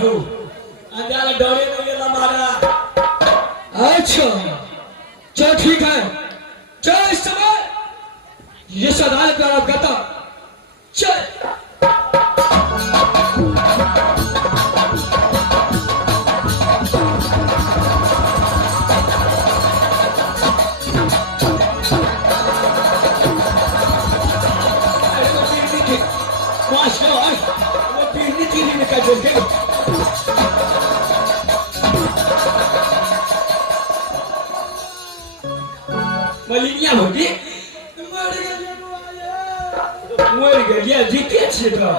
हो अंधारा डरे नहीं है हमारा। अच्छा चल ठीक है, चल इस समय ये अदालत में गता चल। मलिनिया होगी मर गया जीते छे तो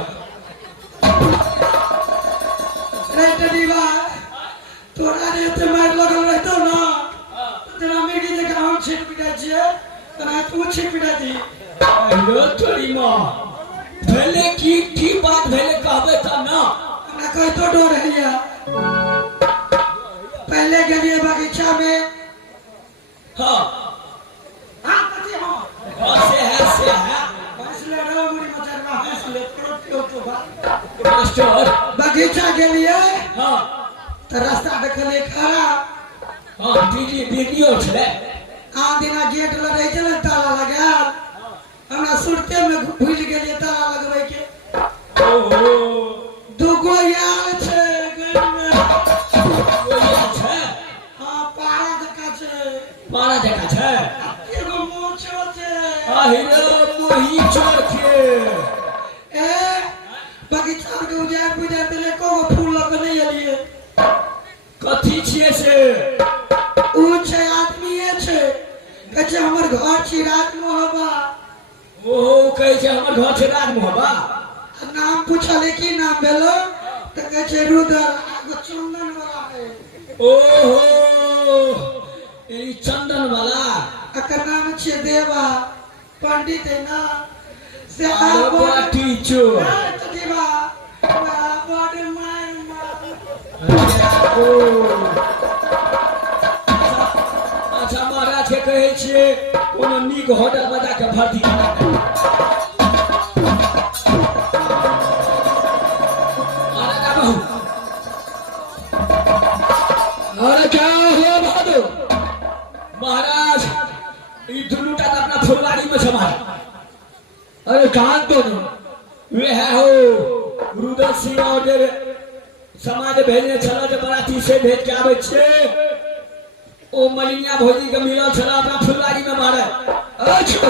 रहते दीवा तोरा रे ते मार लगल रहतो ना तेरा मेगी जे गांव छिप पिटा छे तना तू छिप पिटा दी। अरे तोरी मां भले की बात भले कहबे त ना हमरा कह तो डर हैया। पहले गेलिए बगीचा में हां हां कथि हो से है फैसले रो मुड़ी मचरवा फैसले करो तो बात मास्टर बगीचा गेलिए हां त रास्ता देखले खरा हां वीडियो छले आ दिना गेट लगे चले ताला लगा हमरा सुरते में भूल गेलिए ताला लगबै के। ओहो दुगो यार छे घर में ओया छे हां पारा देखा छे मारा देखा छे एगो मोछो छे आहिरे मोही चोर के ए बगीचा के उजाड़ पुजार देले को फूल लग नहीं एलिए कथी छिए से उ छे आदमी छे कहे हमर घर छी रात मोहबा ओहो कहे छे हमर घर छे रात मोहबा नाम पूछले की नाम भेलो त कहे छे रुद्र आगो चंदन वाला है। ओहो ई चंदन वाला एकर नाम छे देवा पंडित है ना से आगो आगो टीचो दीवा बड़ मार अच्छा महाराज के कहे छिए कोनो नीक होटल में जाके भर्ती करा दे। महाराज बाबू अरे क्या हुआ बहादुर? महाराज ई दुनुटा त अपना फुलवारी में समाज अरे कान तो नहीं वे है हो रुद्र सिंह और जे समाज भेजने छला जे बराती से भेज के आवे छे ओ मलिनिया भौजी के मिलल छला अपना फुलवारी में मारे। अच्छा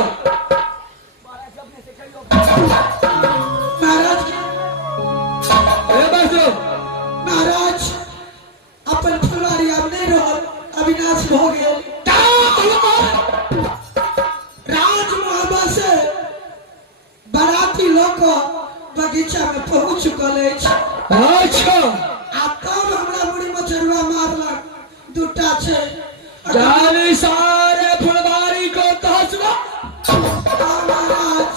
महाराज ए बसो महाराज अपन फुलवारी अब नहीं रहल अविनाश हो गए राज मोहब्बत से बाराती लोग बगीचा में पहुंच चुकल अछि। अच्छा आ तब हमरा मुड़ी मचरुआ मारलक दूटा छे जाने सारे फुलवारी को तहसवा। महाराज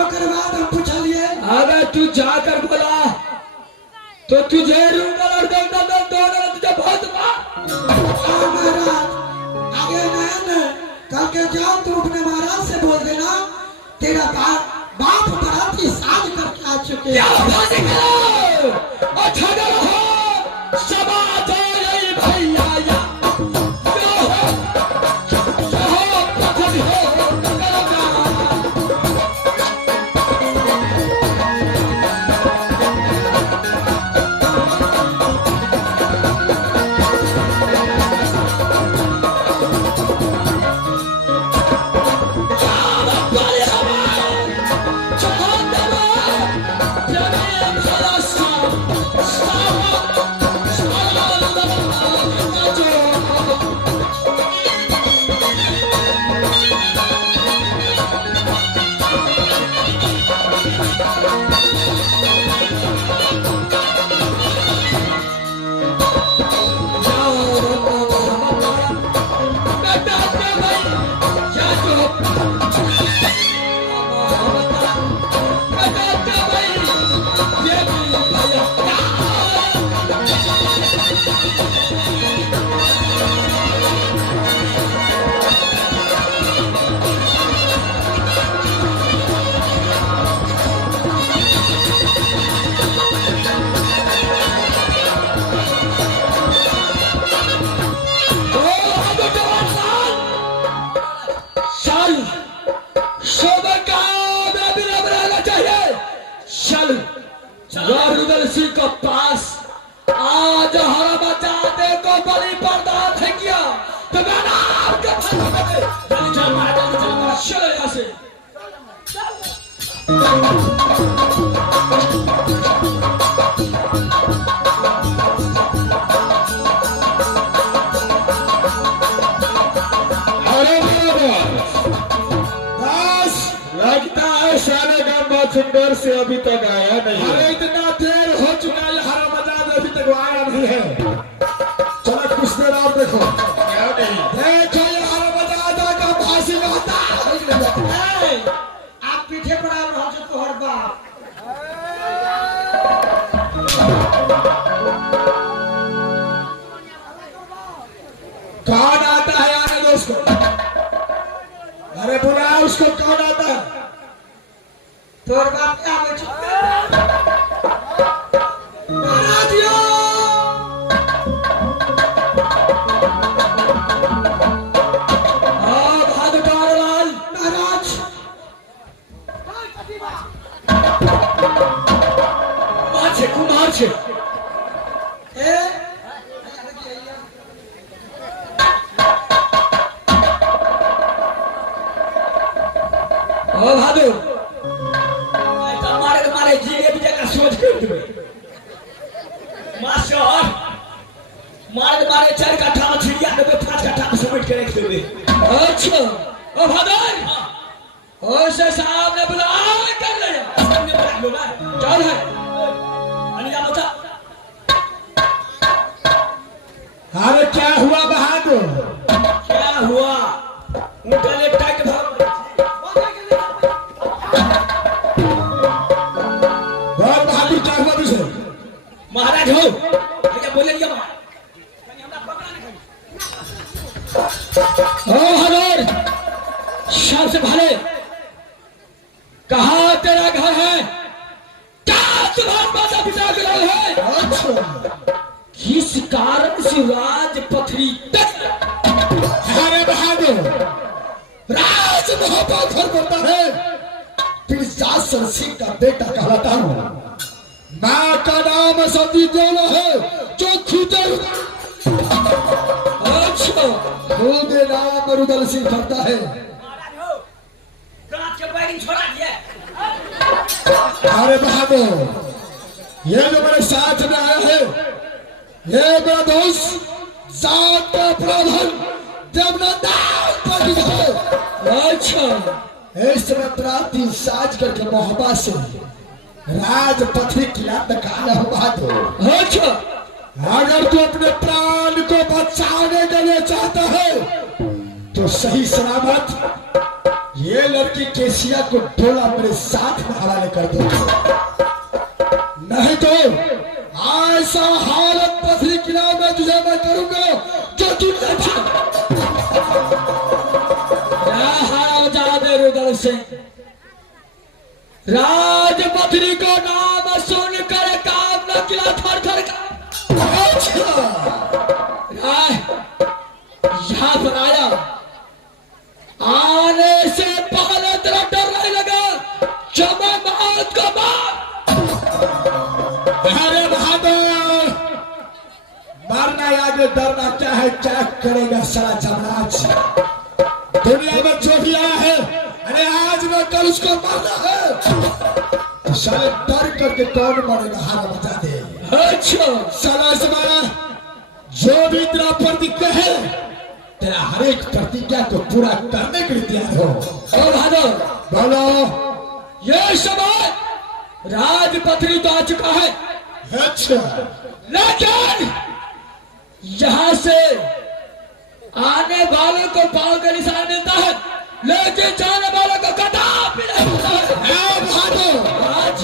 ओकर बाद हम पूछलिए अगर तू जाकर बोला तो तुझे रूमल और दोनों तुझे बहुत महाराज आगे नयन कल के जाओ तू अपने महाराज से बोल देना तेरा बाप बराती साज करके आ चुके क्या हैं। बातें करो अच्छा रहो समाज ये भैया या जो हो खुद हो उसी को पास आज हरमजादे को बलि प्रदान है किया तो मैं नाम का जल्दी चल मारा चलो यहाँ से। लगता है सारे गांव सुंदर से अभी तक आया नहीं है। अरे इतना देर हो चुका है, हरमजादा अभी तक आया नहीं है। चलो कुछ देर और देखो। क्या नहीं? देखो ये हरमजादा का फांसी होता है। आप पीछे पर आ रहा हो तो हर बार कौन आता है आने दो उसको। अरे बुला उसको, कौन आता है? तोर बाप क्या बेचो महाराज यो! भाग कारवाल महाराज मार छे कुमार छे ए ओ भादु मारे मारे जीरे भी जगह सोच कर दे मास्टर। मारे मारे 4 कट्ठा मछलियां देबे, 5 कट्ठा में समेट के रख देबे। अच्छा ओ भादर ओ से साहब ने बुला कर लिया हमने बुला लो ना। चल है अनिया बता। अरे क्या हुआ बहादुर? क्या हुआ? उनका ले टाइट भाग। बहुत बहादुर, क्या हुआ तुझे? महाराज हो भैया बोले लिया महाराज। ओ भादर सबसे भले कहाँ तेरा घर है? क्या तुम्हारे माता पिता का घर है? अच्छा, किस कारण से राजपथरी तक अरे बहादुर, राज मोहब्बत घर बनता है फिर सासर सिंह का बेटा कहलाता हूँ। माँ का नाम सती देवला है जो खुदे अच्छा खुद नाम रुदल सिंह करता है। महाराज हो रात के बैरिंग छोड़ा दिया। अरे बहादुर, ये जो मेरे साथ में आया है ये मेरा दोस्त जात का प्रधान देवनंदन पंडित है। अच्छा इस रात्रि साज करके मोहब्बत से राजपथरी किला तक आया हो बहादुर। अच्छा अगर तू अपने प्राण को बचाने के लिए चाहता है तो सही सलामत ये लड़की केसिया को डोला मेरे साथ में हवाले कर दो, नहीं तो ऐसा हालत पथरी किला में तुझे मैं करूंगा जो तू नहीं था। राजादे रुदल सिंह राजपथरी को नाम सुनकर काम न किया थर थर का यहाँ पर आया आने से पहले तेरा डर नहीं लगा जब मैं मौत को मार। अरे बहादुर, मरना आगे डरना क्या है? क्या करेगा सारा जमराज? दुनिया में जो भी आया है अरे आज न कल उसको मरना है तो सारे डर करके कौन मरेगा? हार बता दे। अच्छा साला समारा जो भी तेरा प्रतिज्ञा है तेरा हर एक प्रतिज्ञा को पूरा करने के लिए तैयार हो। ओ भादर बोलो। ये समय राजपथरी तो आ चुका है अच्छा, लेकिन यहाँ से आने वालों को पांव का निशान मिलता है लेकिन जाने वालों को कदापि नहीं मिलता है। बहादुर, आज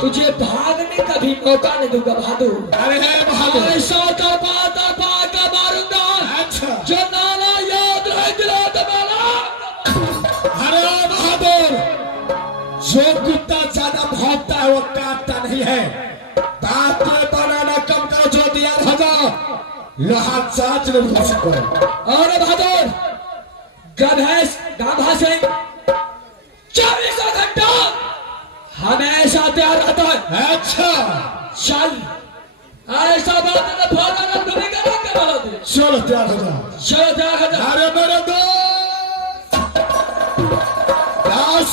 तुझे भागने का भी मौका नहीं दूंगा बहादुर। अरे बहादुर, ऐसा का पाता पाका मारूंगा अच्छा, जो नाला याद रह दिला दबाला। अरे बहादुर, जो कुत्ता ज्यादा भौंकता है वो काटता नहीं है। बातें बनाना कम करो, जो दिया होगा लोहा चाच में घुस करो। और बहादुर गाभा से 24 घंटा हमेशा तैयार रहता है। अच्छा, चल ऐसा बात है ना फाड़ा ना तुम्हें क्या बोला थे चलो तैयार हो जाओ। चलो तैयार हो जा अरे मेरे दोस्त दास,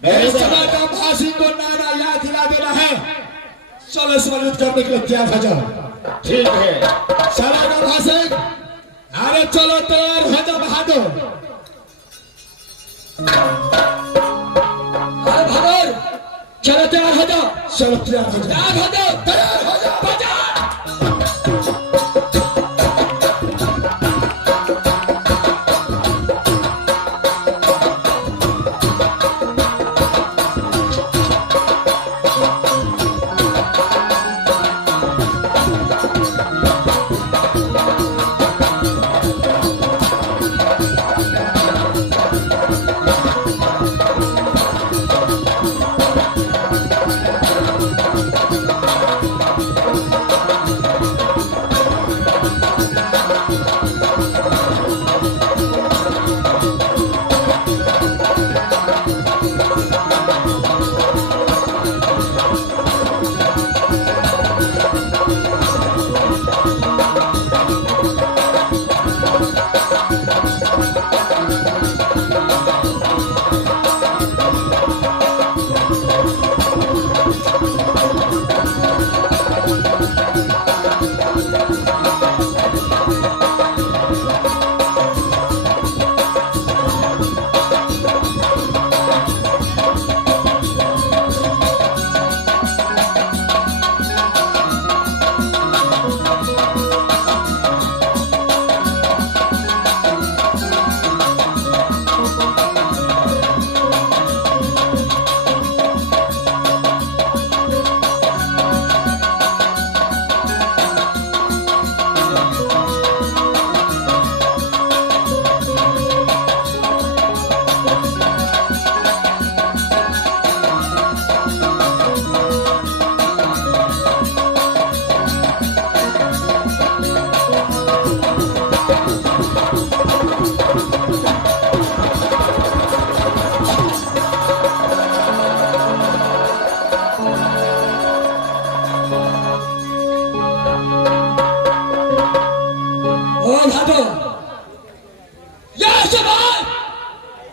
मेरे समय का भाषी को नारा याद दिला देना है। चलो इस युद्ध करने के लिए तैयार हो जाओ। ठीक है। समय का भाषी, अरे चलो तैयार हो जाओ बहादुर। अरे बहादुर चलो तैयार हो जाओ चलो तैयार हो जाओ। तैयार हो जाओ तैयार हो जाओ। बजा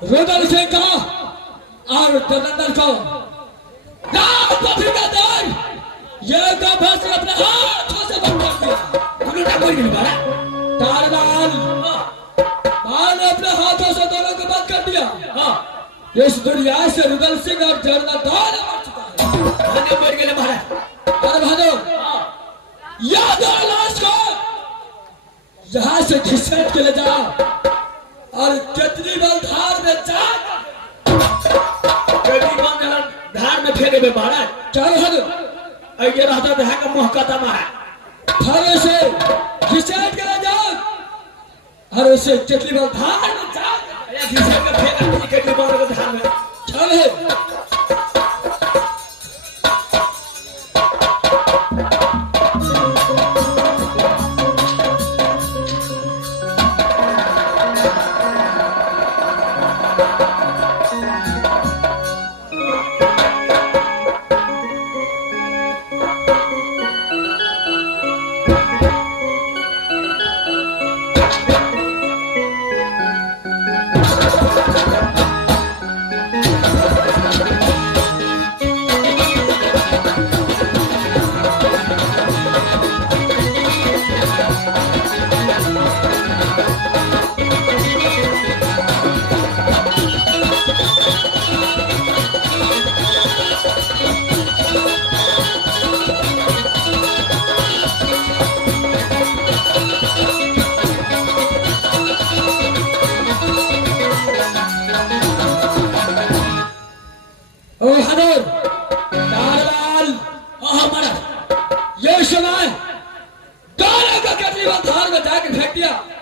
रुदल सिंह का और धर्मेंद्र को राम पति का दर ये का फंस अपने हाथों से बंद कर दिया। तूने ना कोई नहीं मारा। तारलाल मान अपने हाथों से दोनों को बंद कर दिया। हाँ इस दुनिया से रुदल सिंह और धर्मेंद्र दोनों मर चुका है। आगे बढ़ गए मारा। अरे बहादुर याद है लाश को यहाँ से घिसट के ले जाओ और कितनी बलधार में जा कभी बंद धार में फेंके में मारा। चल हद ये रहता था का मुंह कता मारा। थाने से घिसट के ले जाओ और उसे कितनी बलधार में जा या घिसा के फेंका कभी बंद को धार में। चल है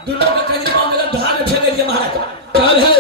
दोनों का कहीं धार में फेंक दिया महाराज। चल है